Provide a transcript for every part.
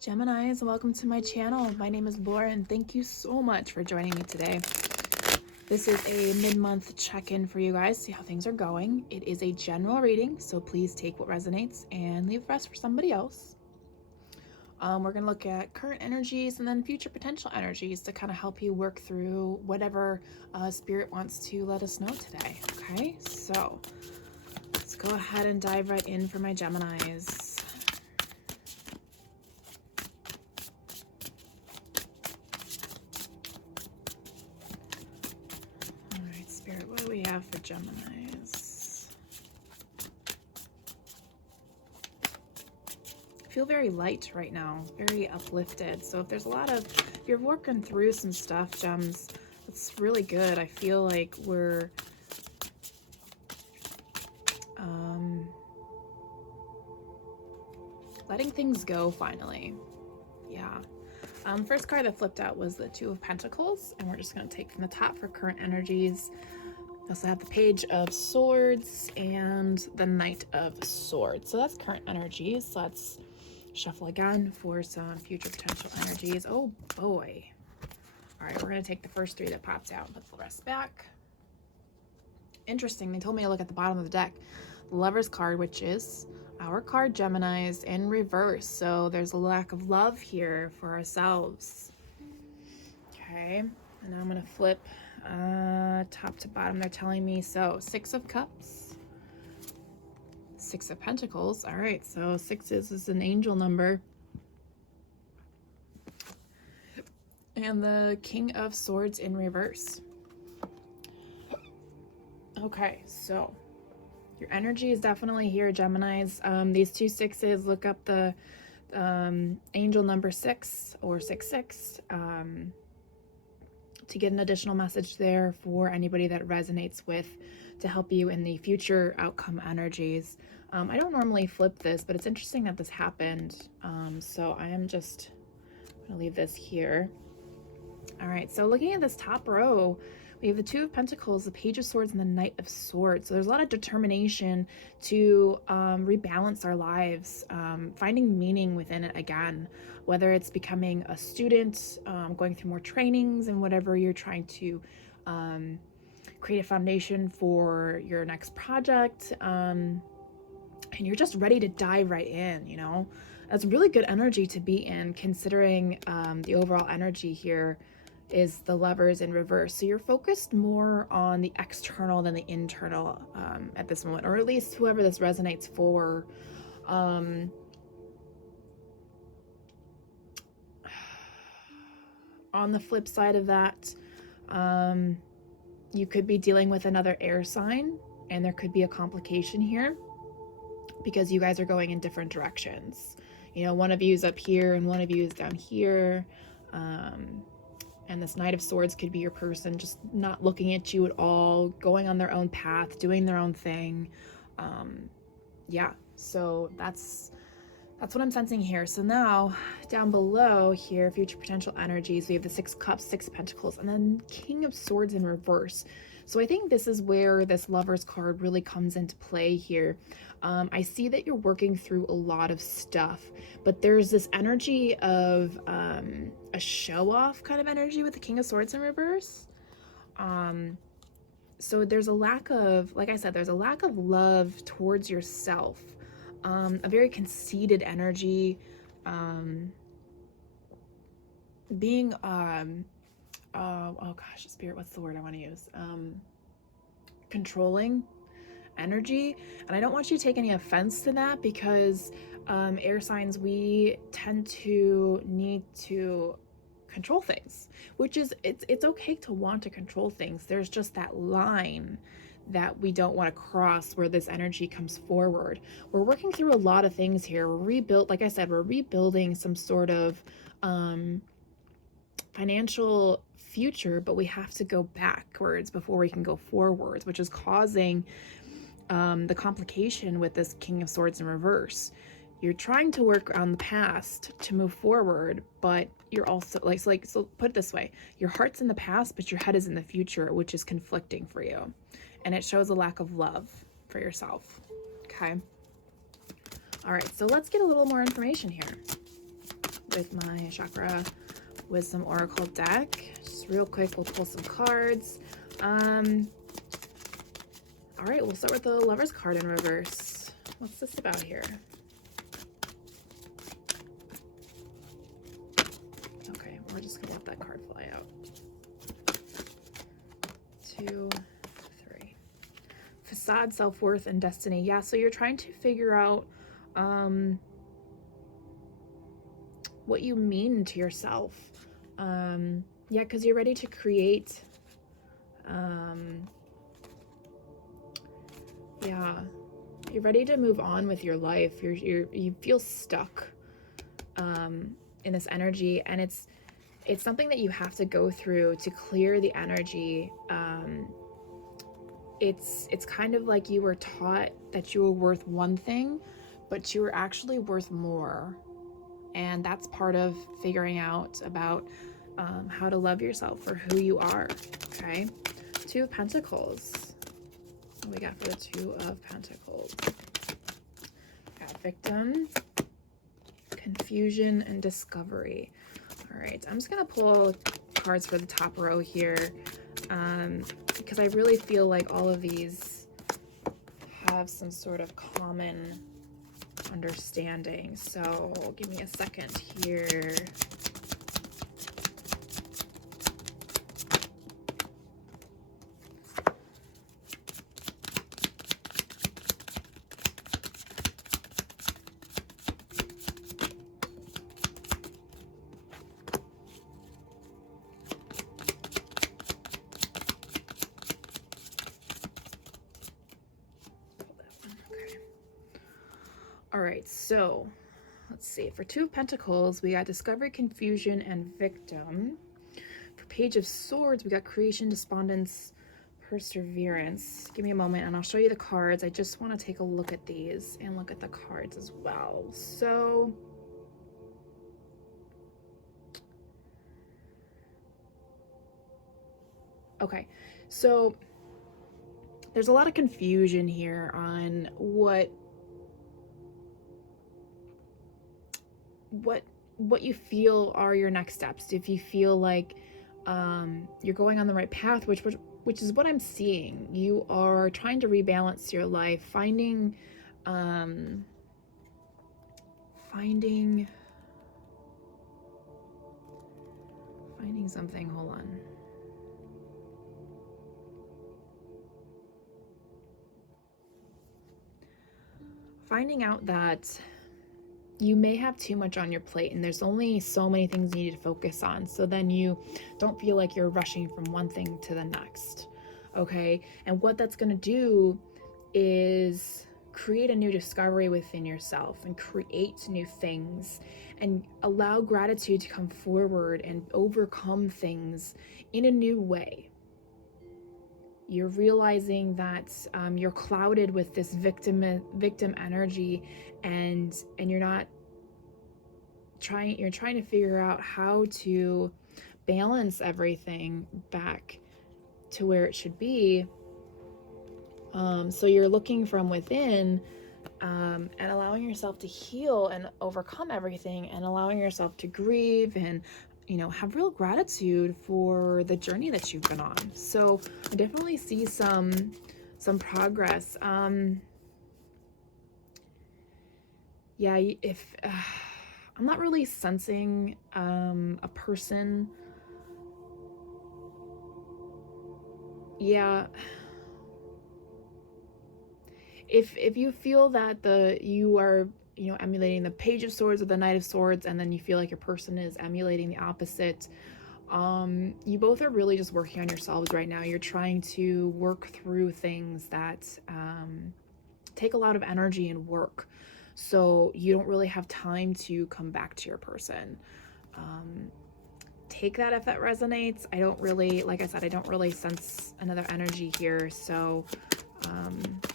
Geminis, welcome to my channel. My name is Laura and thank you so much for joining me today. This is a mid-month check-in for you guys, see how things are going. It is a general reading, so please take what resonates and leave the rest for somebody else. We're going to look at current energies and then future potential energies to kind of help you work through whatever Spirit wants to let us know today. Okay, so let's go ahead and dive right in for my Geminis. Spirit, what do we have for Geminis? I feel very light right now, very uplifted. So if there's a lot of, if you're working through some stuff, Gems, it's really good. I feel like we're letting things go finally. Yeah. First card that flipped out was the Two of Pentacles, and we're just going to take from the top for current energies. We also have the Page of Swords and the Knight of Swords. So that's current energies. So let's shuffle again for some future potential energies. Oh boy. All right, we're going to take the first three that popped out and put the rest back. Interesting. They told me to look at the bottom of the deck. The Lover's card, which is our card, Geminis, in reverse. So there's a lack of love here for ourselves. Okay, and now I'm going to flip top to bottom. They're telling me, so Six of Cups, Six of Pentacles. All right, so sixes is an angel number. And the King of Swords in reverse. Okay, so your energy is definitely here, Geminis. These two sixes, look up the angel number 6 or 66 to get an additional message there for anybody that resonates with, to help you in the future outcome energies. I don't normally flip this, but it's interesting that this happened. So I am just going to leave this here. All right, so looking at this top row, we have the Two of Pentacles, the Page of Swords, and the Knight of Swords. So there's a lot of determination to rebalance our lives, finding meaning within it again, whether it's becoming a student, going through more trainings and whatever you're trying to create a foundation for your next project, and you're just ready to dive right in, you know? That's really good energy to be in, considering the overall energy here is the Lovers in reverse. So you're focused more on the external than the internal at this moment, or at least whoever this resonates for. On the flip side of that, you could be dealing with another air sign, and there could be a complication here because you guys are going in different directions. You know, one of you is up here and one of you is down here. And this Knight of Swords could be your person just not looking at you at all, going on their own path, doing their own thing. Yeah, so that's what I'm sensing here. So now down below here, future potential energies, we have the Six Cups, Six Pentacles, and then King of Swords in reverse. So I think this is where this Lover's card really comes into play here. I see that you're working through a lot of stuff, but there's this energy of a show-off kind of energy with the King of Swords in reverse. So there's a lack of, like I said, there's a lack of love towards yourself, a very conceited energy, being, oh gosh, Spirit, what's the word I want to use? Controlling energy. And I don't want you to take any offense to that, because air signs, we tend to need to control things, which is, it's okay to want to control things. There's just that line that we don't want to cross where this energy comes forward. We're working through a lot of things here. Like I said, we're rebuilding some sort of financial future, but we have to go backwards before we can go forwards, which is causing the complication with this King of Swords in reverse. You're trying to work on the past to move forward, but you're also so put it this way, your heart's in the past, but your head is in the future, which is conflicting for you. And it shows a lack of love for yourself. Okay. All right, so let's get a little more information here. with my chakra wisdom oracle deck. Just real quick, we'll pull some cards. All right, we'll start with the Lover's card in reverse. What's this about here? Okay, we're just gonna let that card fly out. 2, 3. Facade, self-worth, and destiny. Yeah, so you're trying to figure out what you mean to yourself. Yeah, because you're ready to create. Yeah, you're ready to move on with your life. You feel stuck in this energy, and it's something that you have to go through to clear the energy. It's kind of like you were taught that you were worth one thing, but you were actually worth more. And that's part of figuring out about how to love yourself for who you are. Okay, 2 of Pentacles. What we got for the 2 of Pentacles? Got victim, confusion, and discovery. All right, I'm just gonna pull cards for the top row here, because I really feel like all of these have some sort of common understanding. So give me a second here. All right, so let's see. For 2 of Pentacles, we got discovery, confusion, and victim. For Page of Swords, we got creation, despondence, perseverance. Give me a moment and I'll show you the cards. I just want to take a look at these and look at the cards as well. So okay, so there's a lot of confusion here on what you feel are your next steps. If you feel like you're going on the right path, which is what I'm seeing. You are trying to rebalance your life, finding something. Hold on. Finding out that you may have too much on your plate and there's only so many things you need to focus on. So then you don't feel like you're rushing from one thing to the next. Okay. And what that's going to do is create a new discovery within yourself and create new things and allow gratitude to come forward and overcome things in a new way. You're realizing that you're clouded with this victim energy, and you're trying to figure out how to balance everything back to where it should be. So you're looking from within and allowing yourself to heal and overcome everything, and allowing yourself to grieve and have real gratitude for the journey that you've been on. So I definitely see some progress. Yeah, if I'm not really sensing a person. Yeah. If you feel that you are emulating the Page of Swords or the Knight of Swords, and then you feel like your person is emulating the opposite, you both are really just working on yourselves right now. You're trying to work through things that take a lot of energy and work, so you don't really have time to come back to your person. Take that if that resonates. I don't really, like I said, I don't really sense another energy here, so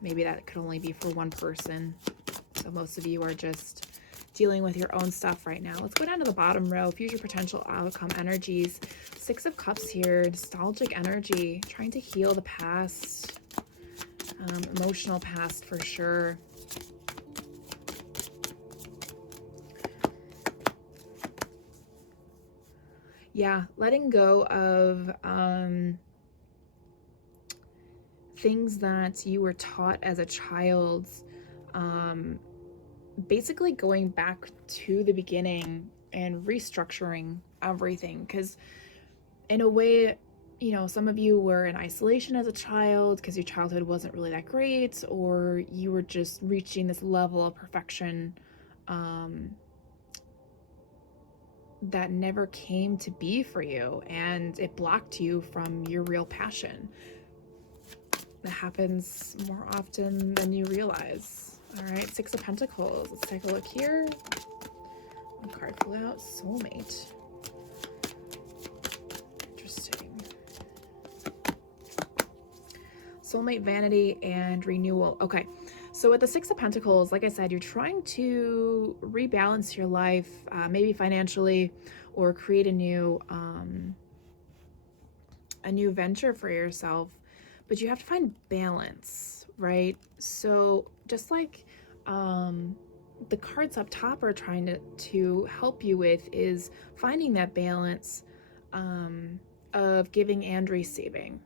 maybe that could only be for one person. So most of you are just dealing with your own stuff right now. Let's go down to the bottom row. Future potential outcome energies. 6 of Cups here. Nostalgic energy. Trying to heal the past. Emotional past for sure. Yeah, letting go of things that you were taught as a child, um, basically going back to the beginning and restructuring everything. Because, in a way, you know, some of you were in isolation as a child because your childhood wasn't really that great, or you were just reaching this level of perfection um, that never came to be for you, and it blocked you from your real passion. That happens more often than you realize. All right, Six of Pentacles. Let's take a look here. One card flew out. Soulmate. Interesting. Soulmate, vanity, and renewal. Okay, so with the Six of Pentacles, like I said, you're trying to rebalance your life, maybe financially, or create a new venture for yourself. But you have to find balance, right? So just like the cards up top are trying to help you with, is finding that balance of giving and receiving.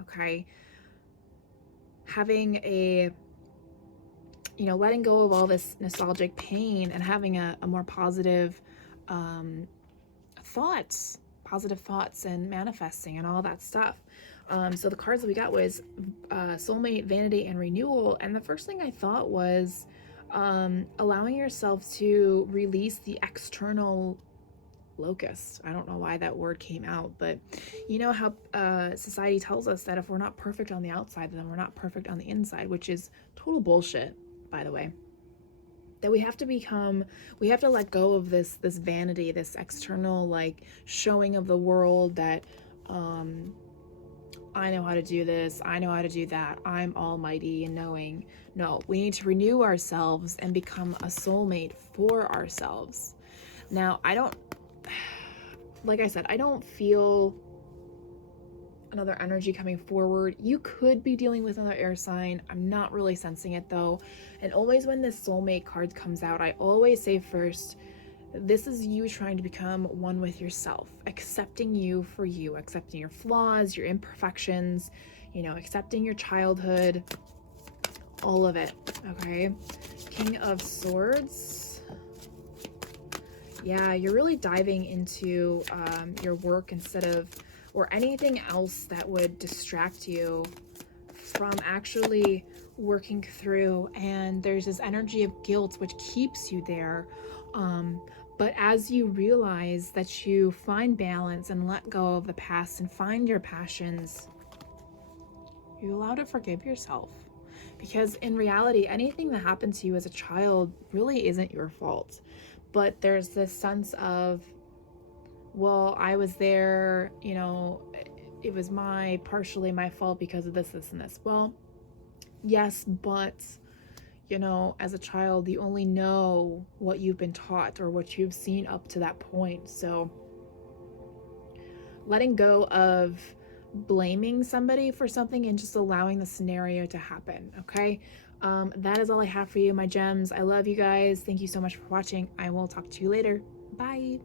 Okay, having a, you know, letting go of all this nostalgic pain and having a more positive thoughts, and manifesting and all that stuff. So the cards that we got was soulmate, vanity, and renewal. And the first thing I thought was allowing yourself to release the external locust. I don't know why that word came out, but you know how society tells us that if we're not perfect on the outside, then we're not perfect on the inside, which is total bullshit, by the way. That we have to let go of this vanity, this external like showing of the world that I know how to do this, I know how to do that, I'm almighty and knowing. No, we need to renew ourselves and become a soulmate for ourselves. Now, like I said, I don't feel another energy coming forward. You could be dealing with another air sign. I'm not really sensing it though. And always when this soulmate card comes out, I always say first, this is you trying to become one with yourself, accepting you for you, accepting your flaws, your imperfections, you know, accepting your childhood, all of it. Okay. King of Swords. Yeah, you're really diving into your work or anything else that would distract you from actually working through. And there's this energy of guilt which keeps you there. But as you realize that you find balance and let go of the past and find your passions, you're allowed to forgive yourself. Because in reality, anything that happened to you as a child really isn't your fault. But there's this sense of, well, I was there, you know, it was partially my fault because of this, and this. Well, yes, but, you know, as a child, you only know what you've been taught or what you've seen up to that point. So letting go of blaming somebody for something and just allowing the scenario to happen, okay? That is all I have for you, my gems. I love you guys. Thank you so much for watching. I will talk to you later. Bye.